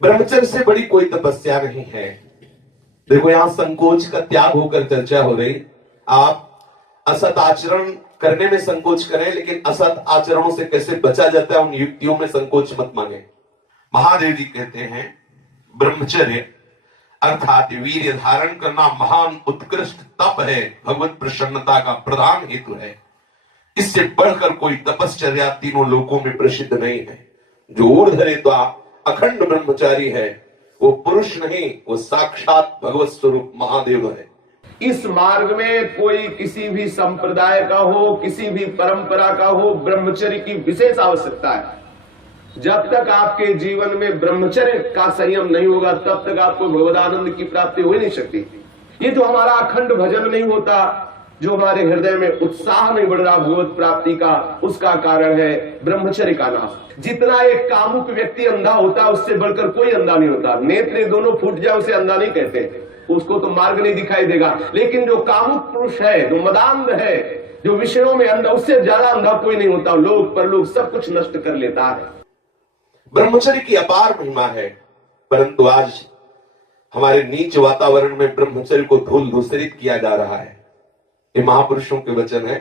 ब्रह्मचर्य से बड़ी कोई तपस्या नहीं है। देखो, यहां संकोच का त्याग होकर चर्चा हो रही। आप असत आचरण करने में संकोच करें, लेकिन असत आचरणों से कैसे बचा जाता है उन युक्तियों में संकोच मत मांगे। महादेव जी कहते हैं ब्रह्मचर्य अर्थात वीर्य धारण करना महान उत्कृष्ट तप है, भगवत प्रसन्नता का प्रधान हेतु है। इससे बढ़कर कोई तपश्चर्या तीनों लोकों में प्रसिद्ध नहीं है। जो ऊर्ध्वरेता अखंड ब्रह्मचारी है वो पुरुष नहीं, वो साक्षात भगवत स्वरूप महादेव है। इस मार्ग में कोई किसी भी संप्रदाय का हो, किसी भी परंपरा का हो, ब्रह्मचर्य की विशेष आवश्यकता है। जब तक आपके जीवन में ब्रह्मचर्य का संयम नहीं होगा तब तक आपको भगवदानंद की प्राप्ति हो ही नहीं सकती। ये जो हमारा अखंड भजन नहीं होता, जो हमारे हृदय में उत्साह नहीं बढ़ रहा भगवत प्राप्ति का, उसका कारण है ब्रह्मचर्य का नाश। जितना एक कामुक व्यक्ति अंधा होता है उससे बढ़कर कोई अंधा नहीं होता। नेत्र दोनों फूट जाए उसे अंधा नहीं कहते, उसको तो मार्ग नहीं दिखाई देगा। लेकिन जो कामुक पुरुष है, जो मदांध है, जो विषयों में अंधा, उससे ज्यादा अंधा कोई नहीं होता। लोक परलोक सब कुछ नष्ट कर लेता है। ब्रह्मचर्य की अपार महिमा है, परंतु आज हमारे नीच वातावरण में ब्रह्मचर्य को धूल धूसरित किया जा रहा है। ये महापुरुषों के वचन है,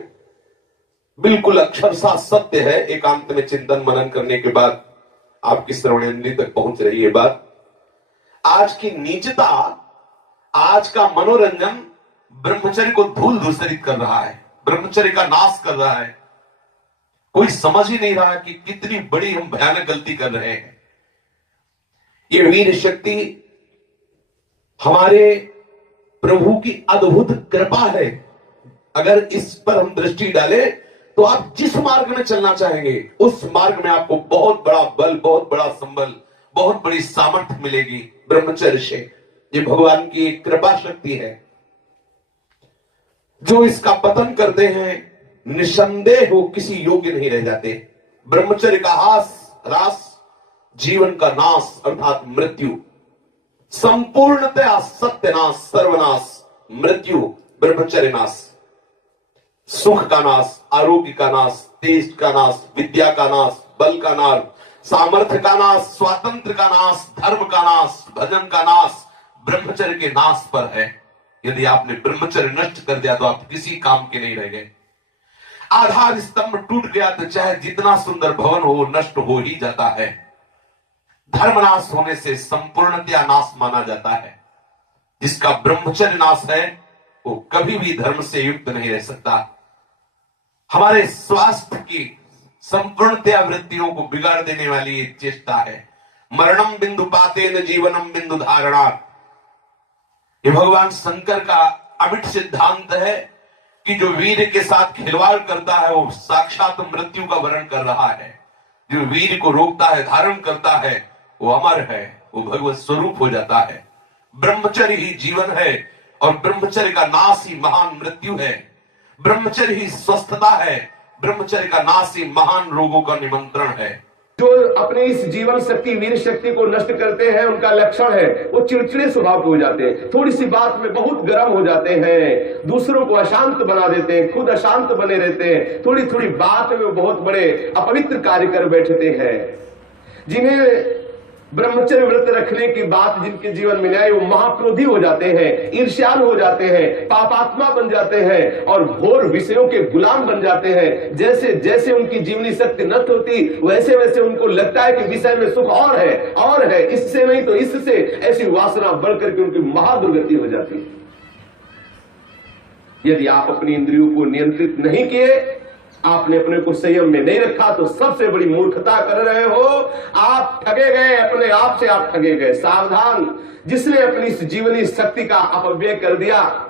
बिल्कुल अक्षरशः सत्य है। एकांत में चिंतन मनन करने के बाद आपकी श्रवणेंद्रिय तक पहुंच रही है बात। आज की नीचता, आज का मनोरंजन ब्रह्मचर्य को धूल धूसरित कर रहा है, ब्रह्मचर्य का नाश कर रहा है। कोई समझ ही नहीं रहा कि कितनी बड़ी हम भयानक गलती कर रहे हैं। ये वीर शक्ति हमारे प्रभु की अद्भुत कृपा है। अगर इस पर हम दृष्टि डालें तो आप जिस मार्ग में चलना चाहेंगे उस मार्ग में आपको बहुत बड़ा बल, बहुत बड़ा संबल, बहुत बड़ी सामर्थ्य मिलेगी ब्रह्मचर्य से। ये भगवान की कृपा शक्ति है। जो इसका पतन करते हैं निसंदेह वो किसी योग्य नहीं रह जाते। ब्रह्मचर्य का ह्रास जीवन का नाश अर्थात मृत्यु, संपूर्णतया सत्यनाश, सर्वनाश, मृत्यु, ब्रह्मचर्य नाश, सुख का नाश, आरोग्य का नाश, तेज का नाश, विद्या का नाश, बल का नाश, सामर्थ्य का नाश, स्वातंत्र का नाश, धर्म का नाश, भजन का नाश ब्रह्मचर्य के नाश पर है। यदि आपने ब्रह्मचर्य नष्ट कर दिया तो आप किसी काम के नहीं रह गए। आधार स्तंभ टूट गया तो चाहे जितना सुंदर भवन हो नष्ट हो ही जाता है। धर्मनाश होने से संपूर्णतया नाश माना जाता है। जिसका ब्रह्मचर्य नाश है वो कभी भी धर्म से युक्त नहीं रह सकता। हमारे स्वास्थ्य की संपूर्णतया वृत्तियों को बिगाड़ देने वाली एक चेष्टा है। मरणम बिंदु पातेन जीवनम बिंदु धारणा, ये भगवान शंकर का अमिट सिद्धांत है कि जो वीर के साथ खिलवाड़ करता है वो साक्षात मृत्यु का वर्ण कर रहा है। जो वीर को रोकता है, धारण करता है, वो अमर है, वो भगवत स्वरूप हो जाता है। ब्रह्मचर्य ही जीवन है और ब्रह्मचर्य का नाश ही महान मृत्यु है। ब्रह्मचर्य ही स्वस्थता है, ब्रह्मचर्य का नाश ही महान रोगों का निमंत्रण है। जो अपने इस जीवन शक्ति, वीर शक्ति को नष्ट करते हैं उनका लक्षण है वो चिड़चिड़े स्वभाव के हो जाते हैं। थोड़ी सी बात में बहुत गर्म हो जाते हैं, दूसरों को अशांत बना देते हैं, खुद अशांत बने रहते हैं। थोड़ी थोड़ी बात में बहुत बड़े अपवित्र कार्य कर बैठते हैं। जिन्हें ब्रह्मचर्य व्रत रखने की बात जिनके जीवन में आए वो महाक्रोधी हो जाते हैं, ईर्ष्याल हो जाते हैं, पापात्मा बन जाते हैं और घोर विषयों के गुलाम बन जाते हैं। जैसे जैसे उनकी जीवनी शक्ति नष्ट होती वैसे वैसे उनको लगता है कि विषय में सुख और है, इससे नहीं तो इससे, ऐसी वासना बढ़ करके उनकी महादुर्गति हो जाती है। यदि आप अपनी इंद्रियों को नियंत्रित नहीं किए, आपने अपने को संयम में नहीं रखा तो सबसे बड़ी मूर्खता कर रहे हो। आप ठगे गए, अपने आप से आप ठगे गए। सावधान, जिसने अपनी जीवनी शक्ति का अपव्यय कर दिया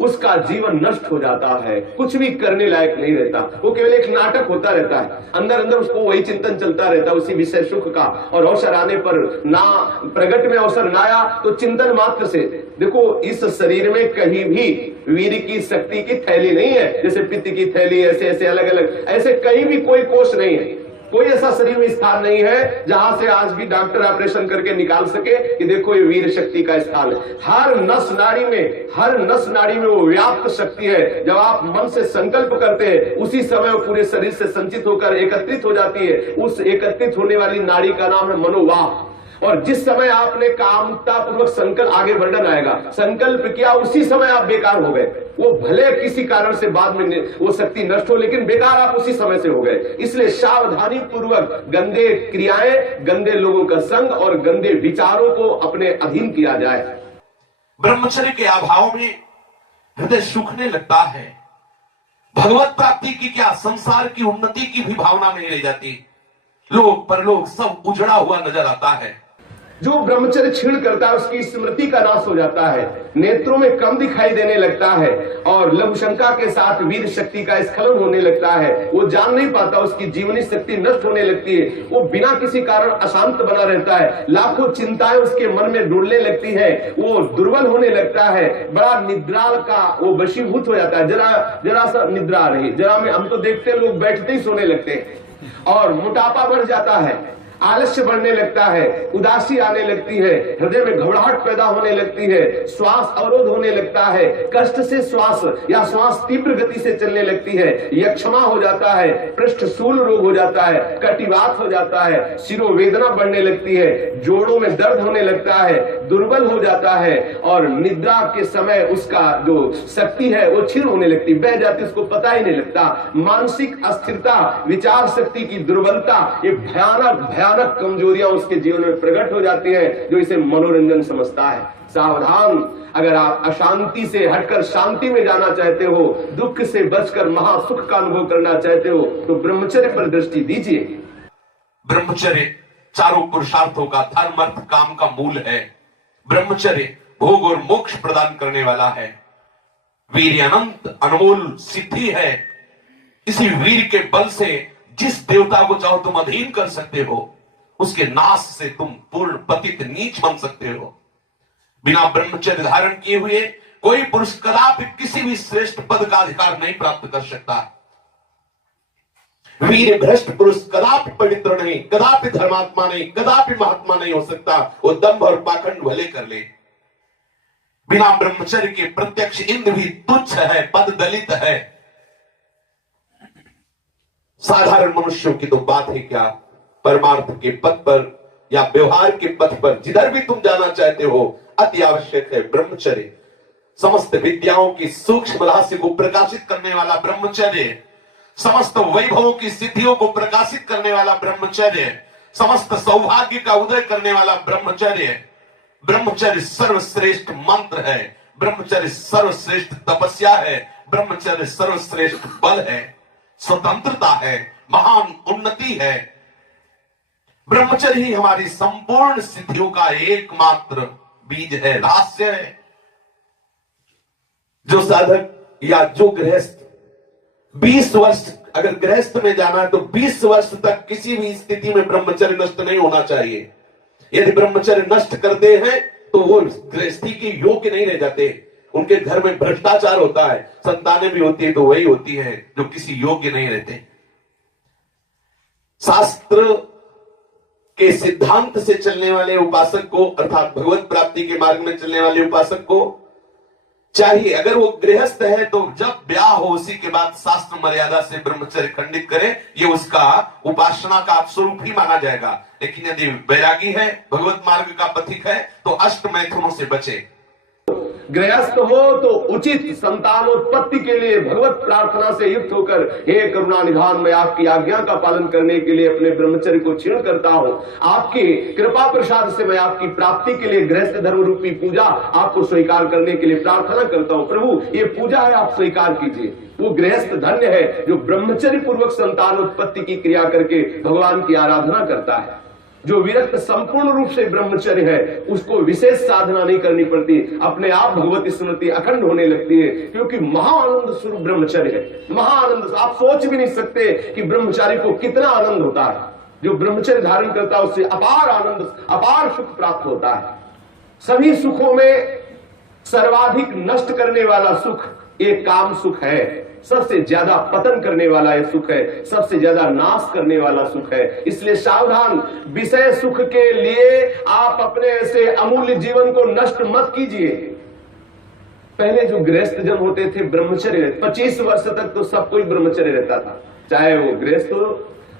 उसका जीवन नष्ट हो जाता है, कुछ भी करने लायक नहीं रहता। वो केवल एक नाटक होता रहता है, अंदर अंदर उसको वही चिंतन चलता रहता है उसी विषय सुख का। और अवसर आने पर ना प्रगट में अवसर ना आया तो चिंतन मात्र से। देखो, इस शरीर में कहीं भी वीर की शक्ति की थैली नहीं है, जैसे पित्त की थैली, ऐसे ऐसे अलग अलग, ऐसे कहीं भी कोई कोष नहीं है। कोई ऐसा शरीर में स्थान नहीं है जहां से आज भी डॉक्टर ऑपरेशन करके निकाल सके कि देखो ये वीर शक्ति का स्थान है। हर नस नाड़ी में वो व्याप्त शक्ति है। जब आप मन से संकल्प करते हैं उसी समय वो पूरे शरीर से संचित होकर एकत्रित हो जाती है। उस एकत्रित होने वाली नाड़ी का नाम है मनोवाह। और जिस समय आपने कामता पूर्वक संकल्प आगे बढ़ना आएगा, संकल्प किया, उसी समय आप बेकार हो गए। वो भले किसी कारण से बाद में वो शक्ति नष्ट हो, लेकिन बेकार आप उसी समय से हो गए। इसलिए सावधानी पूर्वक गंदे क्रियाएं, गंदे लोगों का संग और गंदे विचारों को अपने अधीन किया जाए। ब्रह्मचर्य के अभाव में हृदय सूखने लगता है। भगवत प्राप्ति की क्या, संसार की उन्नति की भी भावना नहीं रह जाती। लोक परलोक सब उजड़ा हुआ नजर आता है। जो ब्रह्मचर्य छीण करता है उसकी स्मृति का नाश हो जाता है, नेत्रों में कम दिखाई देने लगता है और लघुशंका के साथ वीर शक्ति का स्खलन होने लगता है। वो जान नहीं पाता, उसकी जीवनी शक्ति नष्ट होने लगती है। वो बिना किसी कारण अशांत बना रहता है, लाखों चिंताएं उसके मन में डुलने लगती है, वो दुर्बल होने लगता है, बड़ा निद्रा का वो वशीभूत हो जाता है। जरा सा निद्रा आ रही, जरा में हम तो देखते हैं लोग बैठते ही सोने लगते हैं और मोटापा बढ़ जाता है, आलस्य बढ़ने लगता है, उदासी आने लगती है, हृदय में घबराहट पैदा होने लगती है, श्वास अवरोध होने लगता है, कष्ट से श्वास या श्वास तीव्र गति से चलने लगती है, यक्षमा हो जाता है, पृष्ठशूल रोग हो जाता है, कटिवात हो जाता है, शिरोवेदना बढ़ने लगती है, जोड़ों में दर्द होने लगता है, दुर्बल हो जाता है और निद्रा के समय उसका जो शक्ति है वो क्षीण होने लगती, बह जाती, उसको पता ही नहीं लगता। मानसिक अस्थिरता, विचार शक्ति की दुर्बलता, ये भयानक कमजोरियां उसके जीवन में प्रकट हो जाती हैं, जो इसे मनोरंजन समझता है। सावधान, अगर आप अशांति से हटकर शांति में जाना चाहते हो, दुख से बचकर महासुख का अनुभव करना चाहते हो, तो ब्रह्मचर्य पर दृष्टि दीजिए। ब्रह्मचर्य चारों पुरुषार्थों का, धर्म अर्थ काम का मूल है। ब्रह्मचर्य भोग और मोक्ष प्रदान करने वाला है। वीर अनंत अनमोल सिद्धि है। इसी वीर के बल से जिस देवता को चाहो तुम अधीन कर सकते हो, उसके नाश से तुम पूर्ण पतित नीच बन सकते हो। बिना ब्रह्मचर्य धारण किए हुए कोई पुरुष कदापि किसी भी श्रेष्ठ पद का अधिकार नहीं प्राप्त कर सकता। वीर भ्रष्ट पुरुष कदापि पवित्र नहीं, कदापि धर्मात्मा नहीं, कदापि महात्मा नहीं हो सकता। वो दंभ और पाखंड भले कर ले। बिना ब्रह्मचर्य के प्रत्यक्ष इंद्र भी तुच्छ है, पद दलित है। साधारण मनुष्यों की तो बात है क्या, परमार्थ के पथ पर या व्यवहार के पथ पर जिधर भी तुम जाना चाहते हो, अति आवश्यक है ब्रह्मचर्य। समस्त विद्याओं की सूक्ष्म रहस्य को प्रकाशित करने वाला ब्रह्मचर्य, समस्त वैभवों की सिद्धियों को प्रकाशित करने वाला ब्रह्मचर्य, समस्त सौभाग्य का उदय करने वाला ब्रह्मचर्य। ब्रह्मचर्य सर्वश्रेष्ठ मंत्र है, ब्रह्मचर्य सर्वश्रेष्ठ तपस्या है, ब्रह्मचर्य सर्वश्रेष्ठ बल है, स्वतंत्रता है, महान उन्नति है। ब्रह्मचर्य ही हमारी संपूर्ण सिद्धियों का एकमात्र बीज है, रहस्य है। जो साधक या जो गृहस्थ 20 वर्ष अगर गृहस्थ में जाना है तो 20 वर्ष तक किसी भी स्थिति में ब्रह्मचर्य नष्ट नहीं होना चाहिए। यदि ब्रह्मचर्य नष्ट करते हैं तो वो गृहस्थी के योग्य नहीं रह जाते। उनके घर में भ्रष्टाचार होता है, संतानें भी होती है तो वही होती है जो किसी योग्य नहीं रहते। शास्त्र के सिद्धांत से चलने वाले उपासक को, अर्थात भगवत प्राप्ति के मार्ग में चलने वाले उपासक को चाहिए, अगर वो गृहस्थ है तो जब ब्याह हो उसी के बाद शास्त्र मर्यादा से ब्रह्मचर्य खंडित करे, ये उसका उपासना का स्वरूप ही माना जाएगा। लेकिन यदि वैरागी है, भगवत मार्ग का पथिक है, तो अष्ट मैथुनों से बचे। गृहस्थ हो तो उचित संतानोत्पत्ति के लिए भगवत प्रार्थना से युक्त होकर, हे करुणा निधान, मैं आपकी आज्ञा का पालन करने के लिए अपने ब्रह्मचर्य को क्षीण करता हूँ। आपकी कृपा प्रसाद से मैं आपकी प्राप्ति के लिए गृहस्थ धर्म रूपी पूजा आपको स्वीकार करने के लिए प्रार्थना करता हूँ। प्रभु, ये पूजा है, आप स्वीकार कीजिए। वो गृहस्थ धन्य है जो ब्रह्मचर्य पूर्वक संतानोत्पत्ति की क्रिया करके भगवान की आराधना करता है। जो विरक्त संपूर्ण रूप से ब्रह्मचर्य है, उसको विशेष साधना नहीं करनी पड़ती, अपने आप भगवती स्मृति अखंड होने लगती है, क्योंकि महाआनंद स्वरूप ब्रह्मचर्य है। महाआनंद, आप सोच भी नहीं सकते कि ब्रह्मचारी को कितना आनंद होता है। जो ब्रह्मचर्य धारण करता है उससे अपार आनंद, अपार सुख प्राप्त होता है। सभी सुखों में सर्वाधिक नष्ट करने वाला सुख एक काम सुख है। सबसे ज्यादा पतन करने वाला यह सुख है, सबसे ज्यादा नाश करने वाला सुख है। इसलिए सावधान, विषय सुख के लिए आप अपने ऐसे अमूल्य जीवन को नष्ट मत कीजिए। पहले जो गृहस्थ जन होते थे ब्रह्मचर्य, 25 वर्ष तक तो सब कोई ब्रह्मचर्य रहता था, चाहे वो गृहस्थ हो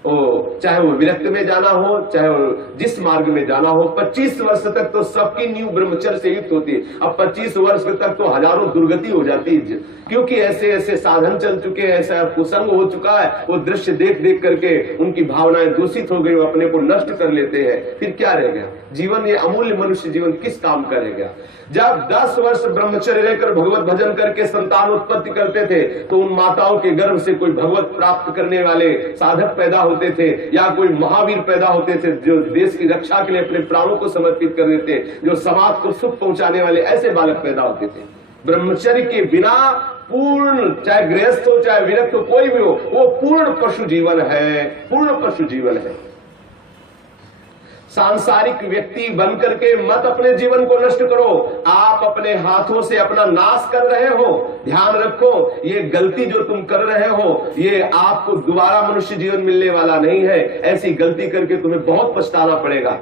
चाहे वो विरक्त में जाना हो, चाहे वो जिस मार्ग में जाना हो, 25 वर्ष तक तो सबकी नींव ब्रह्मचर्य से युक्त होती है। अब 25 वर्ष तक तो हजारों दुर्गति हो जाती है, क्योंकि ऐसे ऐसे साधन चल चुके हैं, ऐसा कुसंग हो चुका है, वो दृश्य देख देख करके उनकी भावनाएं दूषित हो गई, वो अपने को नष्ट कर लेते हैं। फिर क्या रह गया जीवन? ये अमूल्य मनुष्य जीवन किस काम का रह गया? जब 10 वर्ष ब्रह्मचर्य रहकर भगवत भजन करके संतान उत्पत्ति करते थे तो उन माताओं के गर्भ से कोई भगवत प्राप्त करने वाले साधक पैदा होते थे, या कोई महावीर पैदा होते थे जो देश की रक्षा के लिए अपने प्राणों को समर्पित कर देते, जो समाज को सुख पहुंचाने वाले ऐसे बालक पैदा होते थे। ब्रह्मचर्य के बिना पूर्ण, चाहे गृहस्थ हो चाहे विरक्त हो, कोई भी हो, वो पूर्ण पशु जीवन है, पूर्ण पशु जीवन है। सांसारिक व्यक्ति बन करके मत अपने जीवन को नष्ट करो, आप अपने हाथों से अपना नाश कर रहे हो। ध्यान रखो, ये गलती जो तुम कर रहे हो ये आपको दोबारा मनुष्य जीवन मिलने वाला नहीं है। ऐसी गलती करके तुम्हें बहुत पछताना पड़ेगा।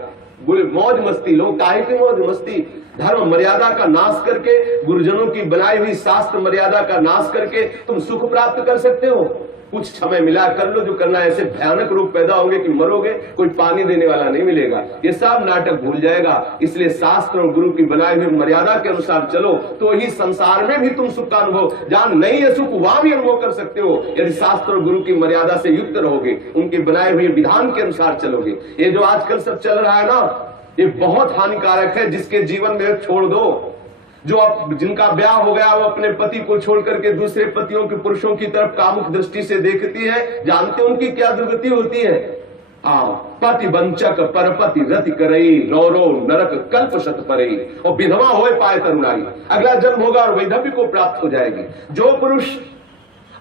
मौज मस्ती, लोग काहे की मौज मस्ती? धर्म मर्यादा का नाश करके, गुरुजनों की बनाई हुई शास्त्र मर्यादा का नाश करके तुम सुख प्राप्त कर सकते हो। कुछ समय मिला कर लो, जो करना है। ऐसे भयानक रोग पैदा होंगे कि मरोगे, कोई पानी देने वाला नहीं मिलेगा। ये सब नाटक भूल जाएगा। इसलिए शास्त्र और गुरु की बनाई हुई मर्यादा के अनुसार चलो, तो ही संसार में भी तुम सुख का अनुभव, जहां नहीं है सुख वहां भी अनुभव कर सकते हो, यदि शास्त्र और गुरु की मर्यादा से युक्त रहोगे, उनके बनाए हुए विधान के अनुसार चलोगे। ये जो आजकल सब चल रहा है ना, ये बहुत हानिकारक है। जिसके जीवन में छोड़ दो, जो अब जिनका ब्याह हो गया वो अपने पति को छोड़ करके दूसरे पतियों के पुरुषों की तरफ कामुक दृष्टि से देखती है, जानते उनकी क्या दुर्गति होती है? पति वंचक परपति रति करई, रो रो नरक कल्प शत परई, और विधवा होए पाए तरुणाई, अगला जन्म होगा और वैधव्य को प्राप्त हो जाएगी। जो पुरुष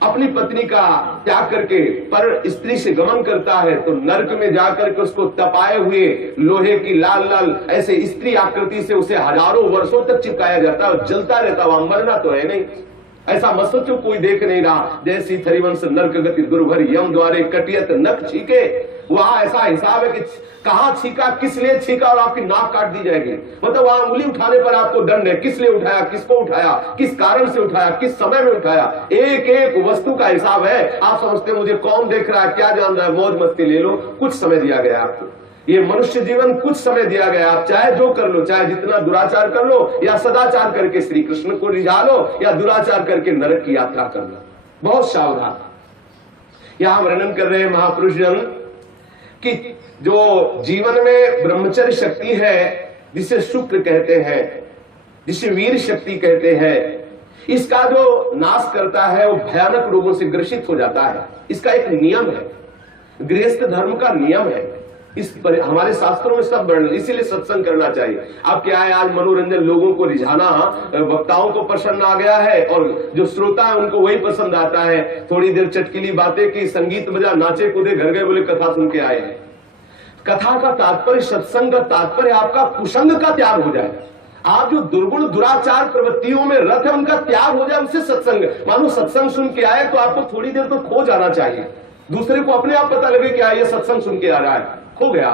अपनी पत्नी का त्याग करके पर स्त्री से गमन करता है तो नरक में जाकर के उसको तपाए हुए लोहे की लाल लाल ऐसे स्त्री आकृति से उसे हजारों वर्षों तक चिपकाया जाता है और जलता रहता है। वहां मरना तो है नहीं। ऐसा मत सोचो कोई देख नहीं रहा। जैसी थरिवंश नरक गति दुर्भर यम द्वारे कटियत नख छीके, वहां ऐसा हिसाब है कि कहां छीका, किस लिए छीका, और आपकी नाक काट दी जाएगी। मतलब वहां उंगली उठाने पर आपको दंड है, किस लिए उठाया, किसको उठाया, किस कारण से उठाया, किस समय में उठाया, एक एक वस्तु का हिसाब है। आप समझते मुझे कौन देख रहा है, क्या जान रहा है, मौज मस्ती ले लो। कुछ समय दिया गया आपको, ये मनुष्य जीवन कुछ समय दिया गया। आप चाहे जो कर लो, चाहे जितना दुराचार कर लो, या सदाचार करके श्री कृष्ण को रिझा लो, या दुराचार करके नरक की यात्रा कर लो। बहुत सावधान। यहां वर्णन कर रहे हैं महापुरुष जन कि जो जीवन में ब्रह्मचर्य शक्ति है, जिसे शुक्र कहते हैं, जिसे वीर शक्ति कहते हैं, इसका जो नाश करता है वो भयानक रोगों से ग्रसित हो जाता है। इसका एक नियम है, गृहस्थ धर्म का नियम है। इस पर हमारे शास्त्रों में सब वर्णन, इसीलिए सत्संग करना चाहिए। अब क्या है, आज मनोरंजन, लोगों को रिझाना, वक्ताओं को पसंद आ गया है और जो श्रोता है उनको वही पसंद आता है। थोड़ी देर चटकीली बातें की, संगीत बजा, नाचे कूदे, घर गए, बोले कथा सुन के आए हैं। कथा का तात्पर्य, सत्संग का तात्पर्य आपका कुसंग का त्याग हो जाए। आप जो दुर्गुण दुराचार प्रवृत्तियों में रत है उनका त्याग हो जाए, उससे सत्संग। मानो सत्संग सुन के आए तो आपको थोड़ी देर तो खो जाना चाहिए। दूसरे को अपने आप पता लगे कि ये सत्संग सुन के आ रहा है, खो गया।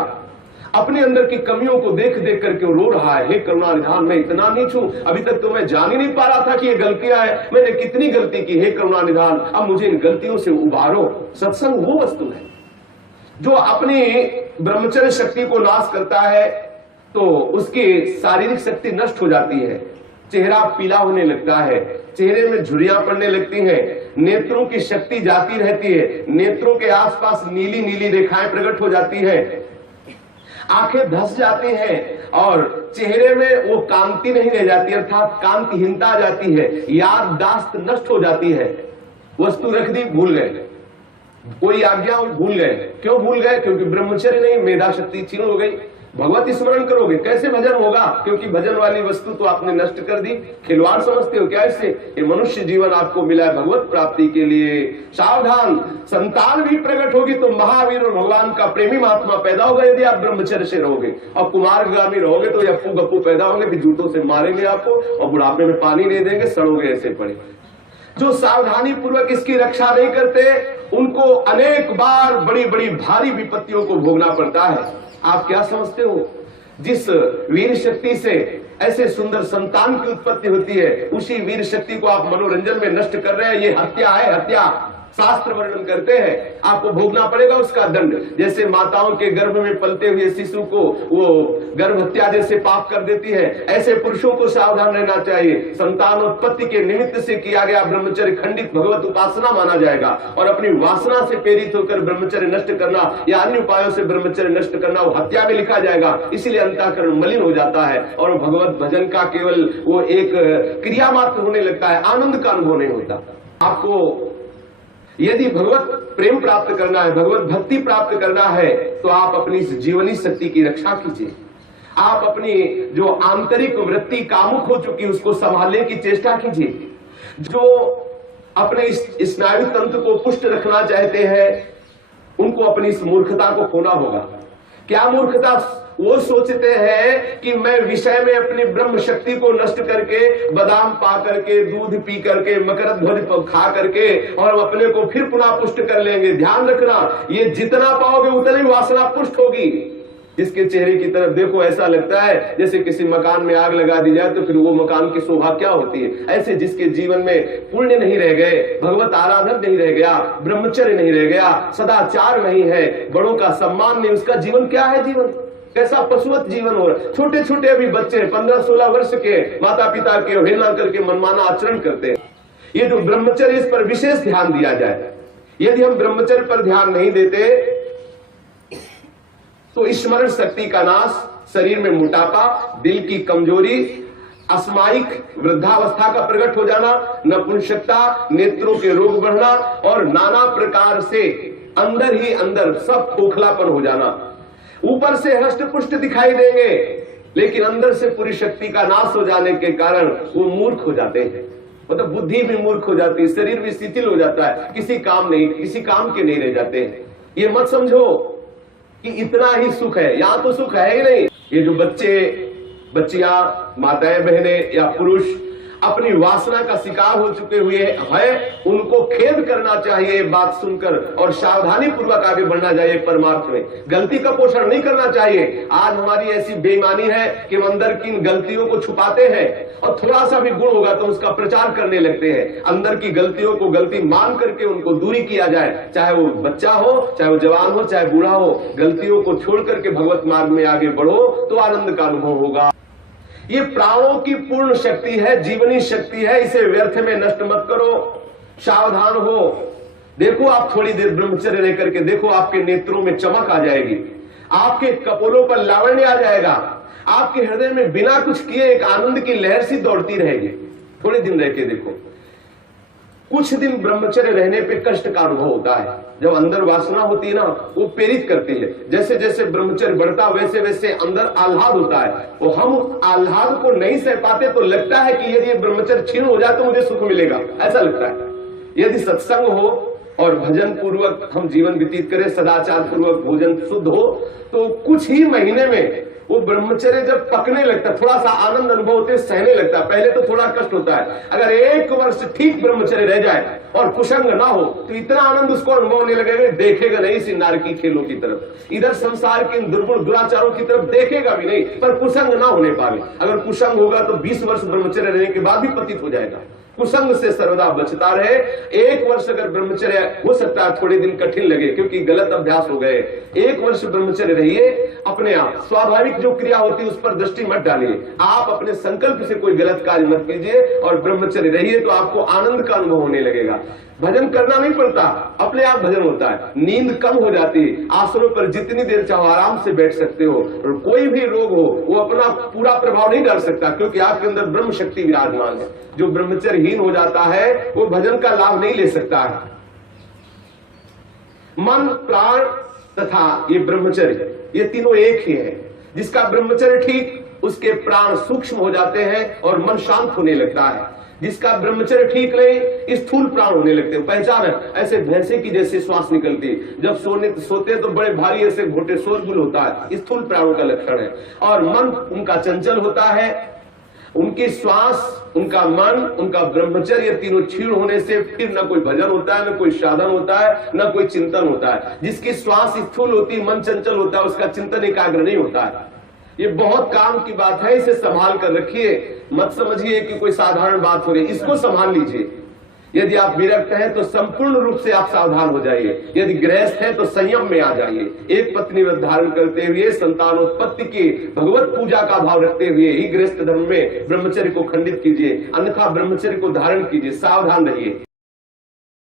अपने अंदर की कमियों को देख देख करके रो रहा है, हे करुणा निधान, मैं इतना नीच हूं, अभी तक तो मैं जान ही नहीं पा रहा था कि ये गलतियां हैं, मैंने कितनी गलती की, हे करुणा निधान, अब मुझे इन गलतियों से उबारो। सत्संग वो वस्तु है जो अपनी ब्रह्मचर्य शक्ति को नाश करता है, तो उसकी शारीरिक शक्ति नष्ट हो जाती है। चेहरा पीला होने लगता है, चेहरे में झुर्रियां पड़ने लगती हैं, नेत्रों की शक्ति जाती रहती है, नेत्रों के आसपास नीली नीली रेखाएं प्रकट हो जाती है, आंखें धस जाती हैं और चेहरे में वो कांति नहीं रह जाती, अर्थात कांतिहीनता आ जाती है, याददाश्त नष्ट हो जाती है। वस्तु रख दी, भूल गए, कोई आज्ञा भूल गए। क्यों भूल गए? क्योंकि ब्रह्मचर्य नहीं, मेधा शक्ति क्षीण हो गई। भगवत स्मरण करोगे, कैसे भजन होगा? क्योंकि भजन वाली वस्तु तो आपने नष्ट कर दी। खिलवाड़ समझते हो क्या इससे? ये मनुष्य जीवन आपको मिला है भगवत प्राप्ति के लिए। सावधान, संतान भी प्रकट होगी तो महावीर और भगवान का प्रेमी महात्मा पैदा होगा यदि आप ब्रह्मचर्य से रहोगे। और कुमारगामी रहोगे तो अप्पू गप्पू पैदा होंगे, भी जूतों से मारेंगे आपको और बुढ़ापे में पानी नहीं देंगे, सड़ोगे ऐसे पड़े। जो सावधानी पूर्वक इसकी रक्षा नहीं करते उनको अनेक बार बड़ी बड़ी भारी विपत्तियों को भोगना पड़ता है। आप क्या समझते हो, जिस वीर शक्ति से ऐसे सुंदर संतान की उत्पत्ति होती है, उसी वीर शक्ति को आप मनोरंजन में नष्ट कर रहे हैं। ये हत्या है, हत्या। शास्त्र वर्णन करते हैं, आपको भोगना पड़ेगा उसका दंड। जैसे माताओं के गर्भ में पलते हुए शिशु को वो गर्भ हत्या जैसे पाप कर देती है, ऐसे पुरुषों को सावधान रहना चाहिए। संतानोत्पत्ति के निमित्त से किया गया ब्रह्मचर्य खंडित भगवत उपासना माना जाएगा, और अपनी वासना से प्रेरित होकर ब्रह्मचर्य नष्ट करना या अन्य उपायों से ब्रह्मचर्य नष्ट करना वो हत्या में लिखा जाएगा। इसीलिए अंतःकरण मलिन हो जाता है और भगवत भजन का केवल वो एक क्रिया मात्र होने लगता है, आनंद का अनुभव नहीं होता। आपको यदि भगवत प्रेम प्राप्त करना है, भगवत भक्ति प्राप्त करना है, तो आप अपनी इस जीवनी शक्ति की रक्षा कीजिए। आप अपनी जो आंतरिक वृत्ति कामुक हो चुकी उसको संभालने की चेष्टा कीजिए। जो अपने इस स्नायु तंत्र को पुष्ट रखना चाहते हैं उनको अपनी इस मूर्खता को खोना होगा। क्या मूर्खता? वो सोचते हैं कि मैं विषय में अपनी ब्रह्म शक्ति को नष्ट करके, बादाम पा करके, दूध पी करके, मकरंद ध्वज खा करके और अपने को फिर पुनः पुष्ट कर लेंगे। ध्यान रखना, ये जितना पाओगे उतनी वासना पुष्ट होगी। इसके चेहरे की तरफ देखो, ऐसा लगता है जैसे किसी मकान में आग लगा दी जाए तो फिर वो मकान की शोभा क्या होती है। ऐसे जिसके जीवन में पुण्य नहीं रह गए, भगवत आराधन नहीं रह गया, ब्रह्मचर्य नहीं रह गया, सदाचार नहीं है, बड़ों का सम्मान नहीं, उसका जीवन क्या है? जीवन कैसा पशुवत जीवन हो रहा है। छोटे छोटे अभी बच्चे 15-16 वर्ष के माता पिता की अवहेलना करके मनमाना आचरण करते हैं। ये जो ब्रह्मचर्य, इस पर विशेष ध्यान दिया जाए। यदि हम ब्रह्मचर्य पर ध्यान नहीं देते तो स्मरण शक्ति का नाश, शरीर में मोटापा, दिल की कमजोरी, अस्मायिक वृद्धावस्था का प्रकट हो जाना, नपुंसकता, नेत्रों के रोग बढ़ना और नाना प्रकार से अंदर ही अंदर सब खोखलापन हो जाना। ऊपर से हष्ट पुष्ट दिखाई देंगे लेकिन अंदर से पूरी शक्ति का नाश हो जाने के कारण वो मूर्ख हो जाते हैं। मतलब बुद्धि भी मूर्ख हो जाती है, शरीर भी शिथिल हो जाता है, किसी काम के नहीं रह जाते हैं। ये मत समझो कि इतना ही सुख है, यहां तो सुख है ही नहीं। ये जो बच्चे, बच्चियां, माताएं, बहनें या पुरुष अपनी वासना का शिकार हो चुके हुए हैं, उनको खेद करना चाहिए बात सुनकर और सावधानी पूर्वक आगे बढ़ना चाहिए। परमार्थ में गलती का पोषण नहीं करना चाहिए। आज हमारी ऐसी बेईमानी है कि हम अंदर की इन गलतियों को छुपाते हैं और थोड़ा सा भी गुण होगा तो उसका प्रचार करने लगते हैं। अंदर की गलतियों को गलती मान करके उनको दूरी किया जाए, चाहे वो बच्चा हो, चाहे वो जवान हो, चाहे बूढ़ा हो। गलतियों को छोड़ करके भगवत मार्ग में आगे बढ़ो तो आनंद का अनुभव होगा। ये प्राणों की पूर्ण शक्ति है, जीवनी शक्ति है, इसे व्यर्थ में नष्ट मत करो। सावधान हो। देखो, आप थोड़ी देर ब्रह्मचर्य रह करके देखो, आपके नेत्रों में चमक आ जाएगी, आपके कपोलों पर लावण्य आ जाएगा, आपके हृदय में बिना कुछ किए एक आनंद की लहर सी दौड़ती रहेगी। थोड़े दिन रह के देखो। कुछ दिन ब्रह्मचर्य रहने पे कष्ट का अनुभव होता है। जब अंदर वासना होती है ना, वो प्रेरित करती है। जैसे जैसे ब्रह्मचर्य बढ़ता वैसे वैसे अंदर आह्लाद होता है। तो हम आह्लाद को नहीं सह पाते तो लगता है कि यदि ब्रह्मचर्य क्षीण हो जाए तो मुझे सुख मिलेगा, ऐसा लगता है। यदि सत्संग हो और भजन पूर्वक हम जीवन व्यतीत करें, सदाचार पूर्वक भोजन शुद्ध हो, तो कुछ ही महीने में वो ब्रह्मचर्य जब पकने लगता है, थोड़ा सा आनंद अनुभव होते सहने लगता है। पहले तो थोड़ा कष्ट होता है। अगर 1 वर्ष ठीक ब्रह्मचर्य रह जाए और कुसंग ना हो तो इतना आनंद उसको अनुभव होने लगेगा, देखेगा नहीं इस नारकी खेलों की तरफ, इधर संसार के दुर्गुण दुराचारों की तरफ देखेगा भी नहीं, पर कुसंग ना होने पाए। अगर कुसंग होगा तो 20 वर्ष ब्रह्मचर्य रहने के बाद भी पतित हो जाएगा। कुसंग से सर्वदा बचता रहे। 1 वर्ष अगर ब्रह्मचर्य, हो सकता है थोड़े दिन कठिन लगे क्योंकि गलत अभ्यास हो गए, 1 वर्ष ब्रह्मचर्य रहिए। अपने आप स्वाभाविक जो क्रिया होती है उस पर दृष्टि मत डालिए। आप अपने संकल्प से कोई गलत कार्य मत कीजिए और ब्रह्मचर्य रहिए, तो आपको आनंद का अनुभव होने लगेगा। भजन करना नहीं पड़ता, अपने आप भजन होता है। नींद कम हो जाती है, आसनों पर जितनी देर चाहो आराम से बैठ सकते हो। और कोई भी रोग हो वो अपना पूरा प्रभाव नहीं डाल सकता क्योंकि आपके अंदर ब्रह्म शक्ति विराजमान है। जो ब्रह्मचर्यहीन हो जाता है वो भजन का लाभ नहीं ले सकता है। मन, प्राण तथा ये ब्रह्मचर्य, ये तीनों एक ही है। जिसका ब्रह्मचर्य ठीक, उसके प्राण सूक्ष्म हो जाते हैं और मन शांत होने लगता है। जिसका ब्रह्मचर्य ठीक नहीं, स्थूल प्राण होने लगते हैं। पहचान है, ऐसे भैंसे की जैसे श्वास निकलती है, जब सोते तो बड़े भारी ऐसे घोटे शोरगुल होता है, स्थूल प्राणों का लक्षण है। और मन उनका चंचल होता है, उनकी श्वास, उनका मन, उनका ब्रह्मचर्य, तीनों क्षीण होने से फिर न कोई भजन होता है, न कोई साधन होता है, न कोई चिंतन होता है। जिसकी श्वास स्थूल होती, मन चंचल होता है, उसका चिंतन एकाग्र नहीं होता है। ये बहुत काम की बात है, इसे संभाल कर रखिए। मत समझिए कि कोई साधारण बात हो रही, इसको संभाल लीजिए। यदि आप विरक्त हैं तो संपूर्ण रूप से आप सावधान हो जाइए। यदि गृहस्थ हैं तो संयम में आ जाइए। एक पत्नी व्रत धारण करते हुए, संतानोत्पत्ति की भगवत पूजा का भाव रखते हुए ही गृहस्थ धर्म में ब्रह्मचर्य को खंडित कीजिए, अन्यथा ब्रह्मचर्य को धारण कीजिए। सावधान रहिए।